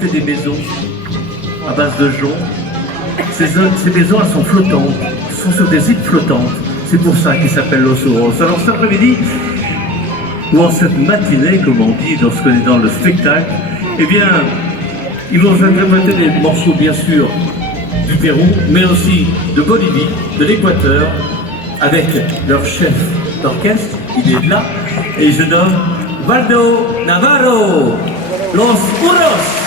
monter des maisons à base de joncs. Ces maisons, elles sont flottantes, elles sont sur des îles flottantes. C'est pour ça qu'ils s'appellent Los Huros. Alors cet après-midi, ou en cette matinée, comme on dit lorsqu'on est dans le spectacle, eh bien, ils vont interpréter des morceaux, bien sûr, du Pérou, mais aussi de Bolivie, de l'Équateur, avec leur chef d'orchestre, il est là, et il se nomme Valdo Navarro, Los Huros.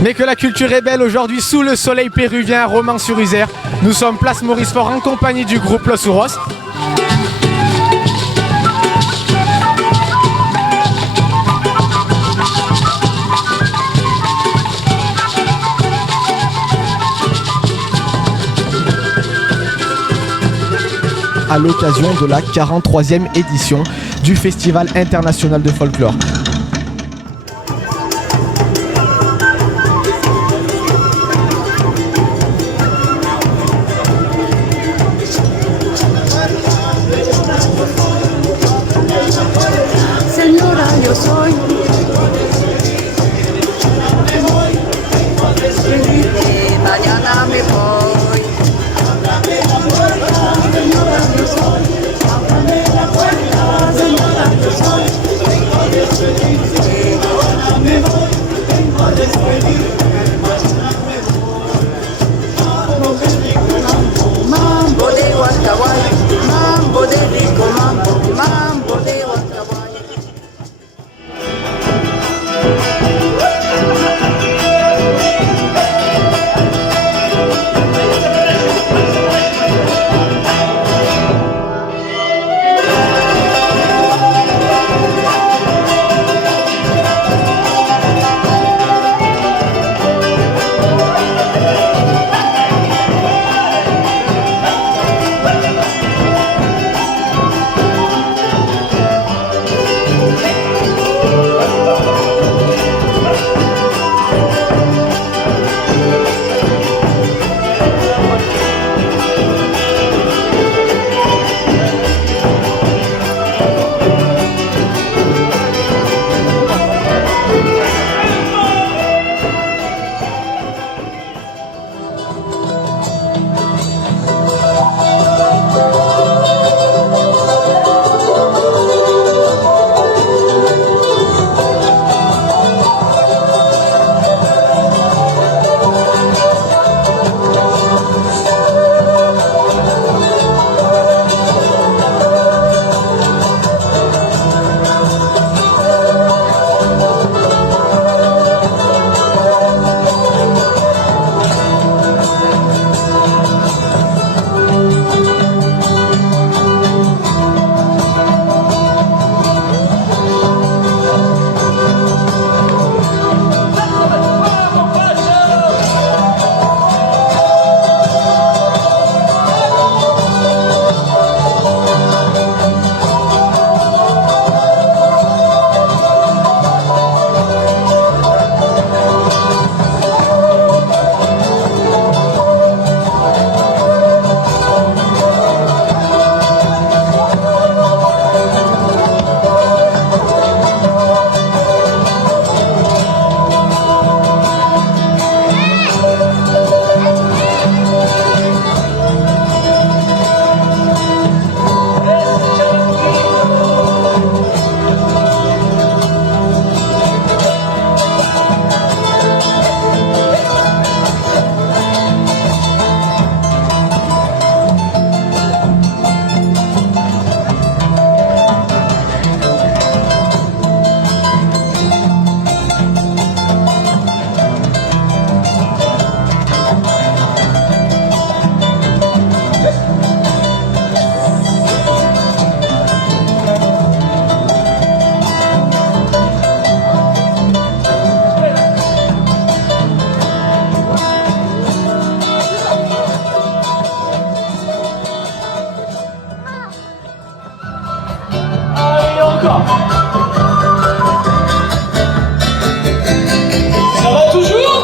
Mais que la culture est belle aujourd'hui sous le soleil péruvien à Romans-sur-Isère. Nous sommes place Maurice Faure en compagnie du groupe Los Huros. À l'occasion de la 43e édition du Festival international de folklore. yo soy. Mañana me voy. Señora, yo soy. Ábrame la puerta, señora, yo soy. Vengo a despedirte. Mañana me voy. Vengo a despedirte. Mambo de Guataguay, mambo de rico, mambo de Guataguay. Ça va toujours?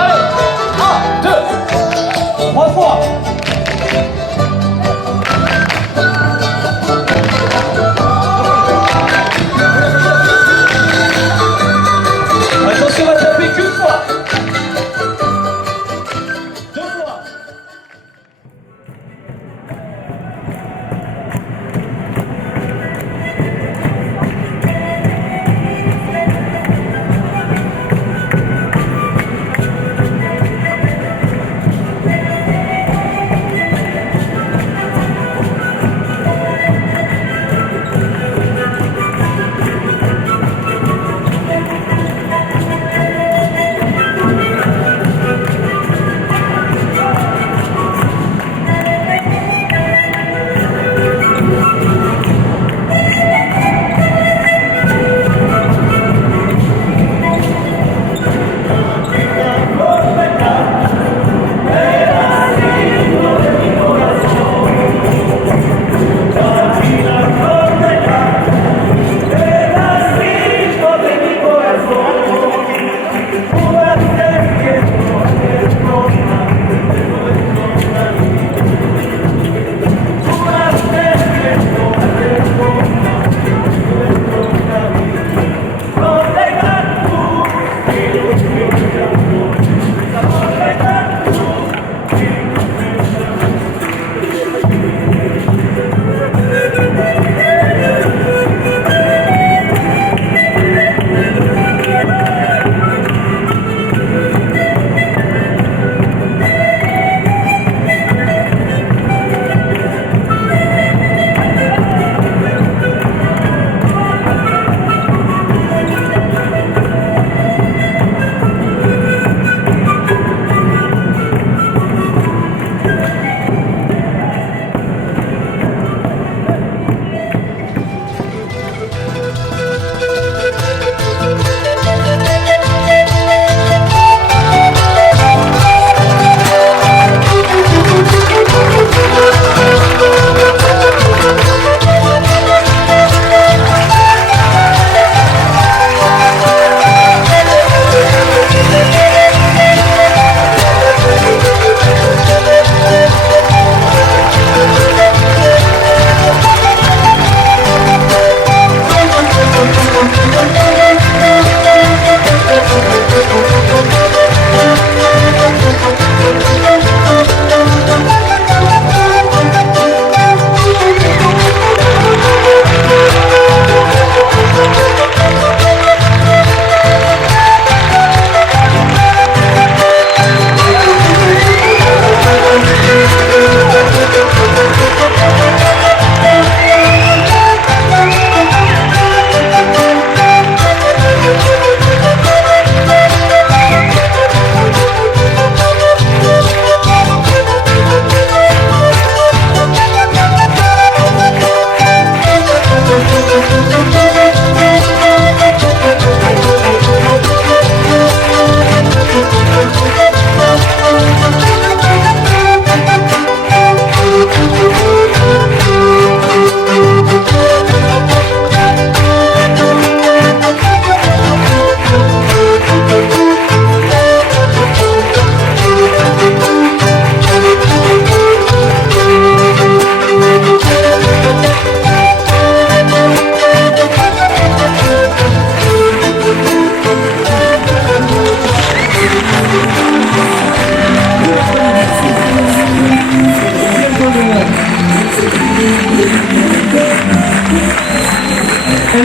Allez, 1, 2, 3 fois. Attention à taper qu'une fois. 2 fois.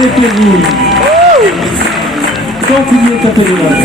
est pour vous. Continuez à taper les mains.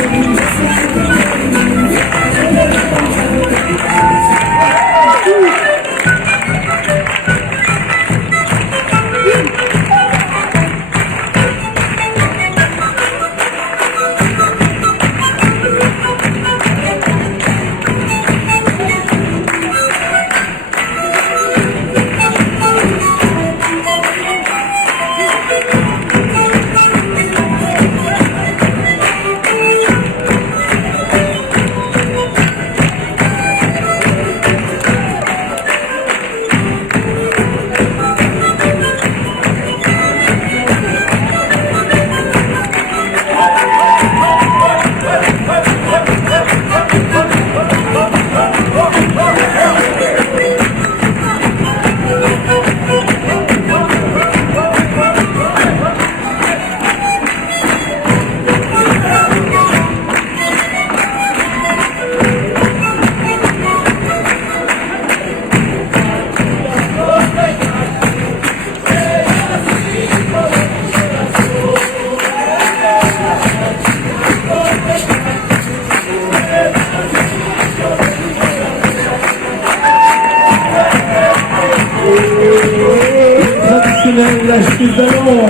La chute ballon.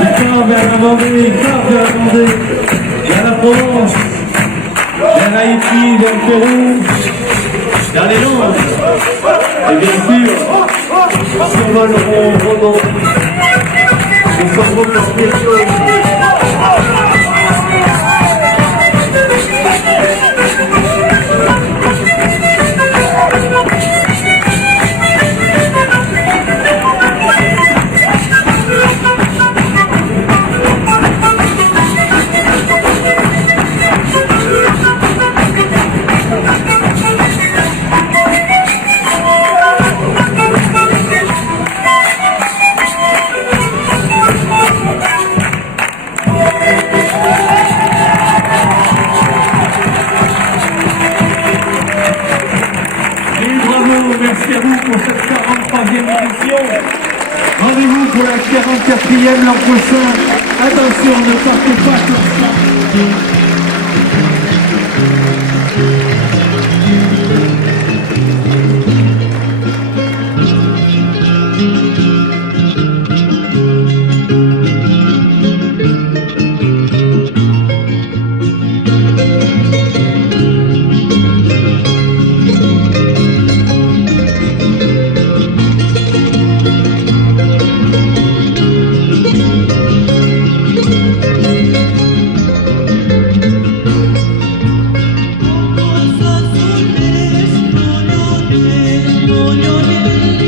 Il part vers la Vendée, il part vers la Vendée, vers la Provence, vers Haïti, vers le Pérou, vers les Landes. Et bien sûr, survoleront Ronan. Nous sommes dans quelque chose. Merci à vous pour cette 43e édition. Rendez-vous pour la 44e l'an prochain. Attention, ne partez pas comme ça. Ojos azules, colores, colores.